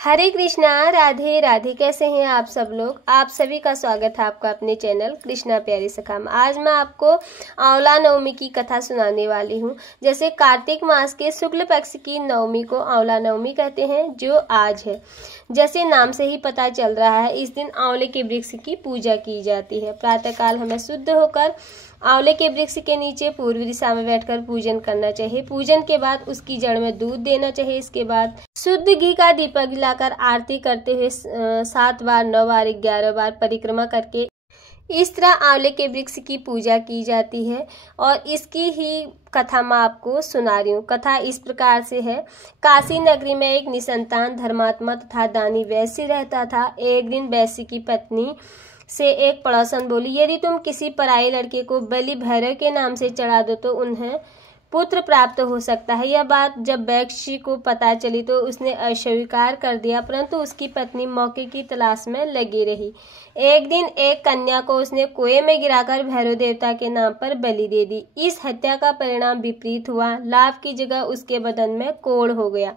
हरे कृष्णा, राधे राधे। कैसे हैं आप सब लोग? आप सभी का स्वागत है आपका अपने चैनल कृष्णा प्यारी सखा में। आज मैं आपको आंवला नवमी की कथा सुनाने वाली हूँ। जैसे कार्तिक मास के शुक्ल पक्ष की नवमी को आंवला नवमी कहते हैं, जो आज है। जैसे नाम से ही पता चल रहा है, इस दिन आंवले के वृक्ष की पूजा की जाती है। प्रातःकाल हमें शुद्ध होकर आंवले के वृक्ष के नीचे पूर्व दिशा में बैठकर पूजन करना चाहिए। पूजन के बाद उसकी जड़ में दूध देना चाहिए। इसके बाद शुद्ध घी का दीपक जलाकर आरती करते हुए 7 बार, 9 बार, 11 बार परिक्रमा करके इस तरह आंवले के वृक्ष की पूजा की जाती है। और इसकी ही कथा मैं आपको सुना रही हूँ। कथा इस प्रकार से है। काशी नगरी में एक निसंतान धर्मात्मा तथा दानी वैश्य रहता था। एक दिन वैश्य की पत्नी से एक पड़ोसन बोली, यदि तुम किसी पराई लड़के को बलि भैरव के नाम से चढ़ा दो तो उन्हें पुत्र प्राप्त हो सकता है। यह बात जब वैश्य को पता चली तो उसने अस्वीकार कर दिया, परंतु उसकी पत्नी मौके की तलाश में लगी रही। एक दिन एक कन्या को उसने कुएं में गिराकर भैरव देवता के नाम पर बलि दे दी। इस हत्या का परिणाम विपरीत हुआ। लाभ की जगह उसके बदन में कोढ़ हो गया।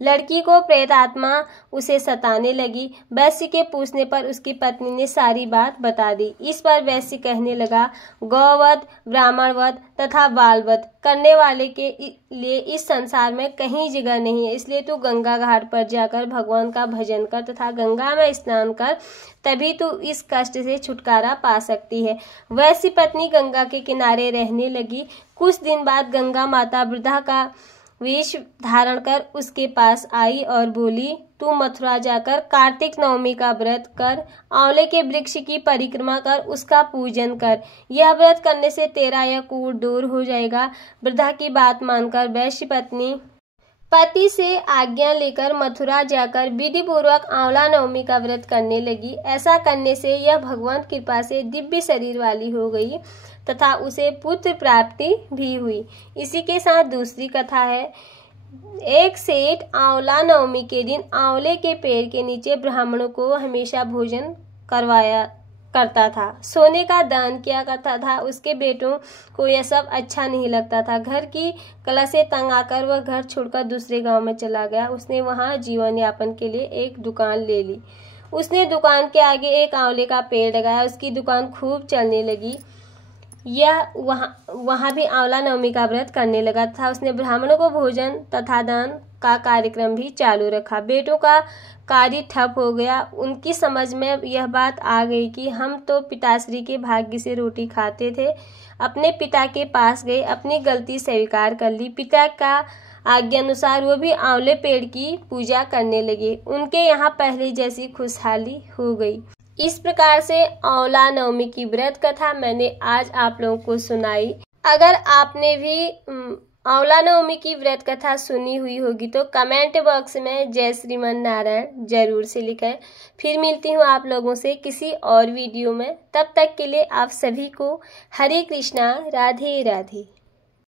लड़की को प्रेत आत्मा उसे सताने लगी। वैश्य के पूछने पर उसकी पत्नी ने सारी बात बता दी। इस पर वैश्य कहने लगा, गौवध, ब्राह्मणवध तथा बालवध करने वाले के लिए इस संसार में कहीं जगह नहीं है। इसलिए तू गंगा घाट पर जाकर भगवान का भजन कर तथा गंगा में स्नान कर, तभी तू इस कष्ट से छुटकारा पा सकती है। वैश्य पत्नी गंगा के किनारे रहने लगी। कुछ दिन बाद गंगा माता वृद्धा का वेश धारण कर उसके पास आई और बोली, तू मथुरा जाकर कार्तिक नवमी का व्रत कर, आंवले के वृक्ष की परिक्रमा कर, उसका पूजन कर। यह व्रत करने से तेरा यह कूट दूर हो जाएगा। वृद्धा की बात मानकर वैश्य पत्नी पति से आज्ञा लेकर मथुरा जाकर विधि पूर्वक आंवला नवमी का व्रत करने लगी। ऐसा करने से यह भगवान की कृपा से दिव्य शरीर वाली हो गई तथा उसे पुत्र प्राप्ति भी हुई। इसी के साथ दूसरी कथा है। एक सेठ आंवला नवमी के दिन आंवले के पेड़ के नीचे ब्राह्मणों को हमेशा भोजन करवाया करता था, सोने का दान किया करता था। उसके बेटों को यह सब अच्छा नहीं लगता था। घर की कला से तंग आकर वह घर छोड़कर दूसरे गांव में चला गया। उसने वहां जीवन यापन के लिए एक दुकान ले ली। उसने दुकान के आगे एक आंवले का पेड़ लगाया। उसकी दुकान खूब चलने लगी। यह वहाँ भी आंवला नवमी का व्रत करने लगा था। उसने ब्राह्मणों को भोजन तथा दान का कार्यक्रम भी चालू रखा। बेटों का कार्य ठप हो गया। उनकी समझ में यह बात आ गई कि हम तो पिताश्री के भाग्य से रोटी खाते थे। अपने पिता के पास गए, अपनी गलती स्वीकार कर ली। पिता का आज्ञा अनुसार वो भी आंवले पेड़ की पूजा करने लगे। उनके यहाँ पहले जैसी खुशहाली हो गई। इस प्रकार से आंवला नवमी की व्रत कथा मैंने आज आप लोगों को सुनाई। अगर आपने भी आंवला नवमी की व्रत कथा सुनी हुई होगी तो कमेंट बॉक्स में जय श्रीमन नारायण जरूर से लिखें। फिर मिलती हूँ आप लोगों से किसी और वीडियो में। तब तक के लिए आप सभी को हरे कृष्णा, राधे राधे।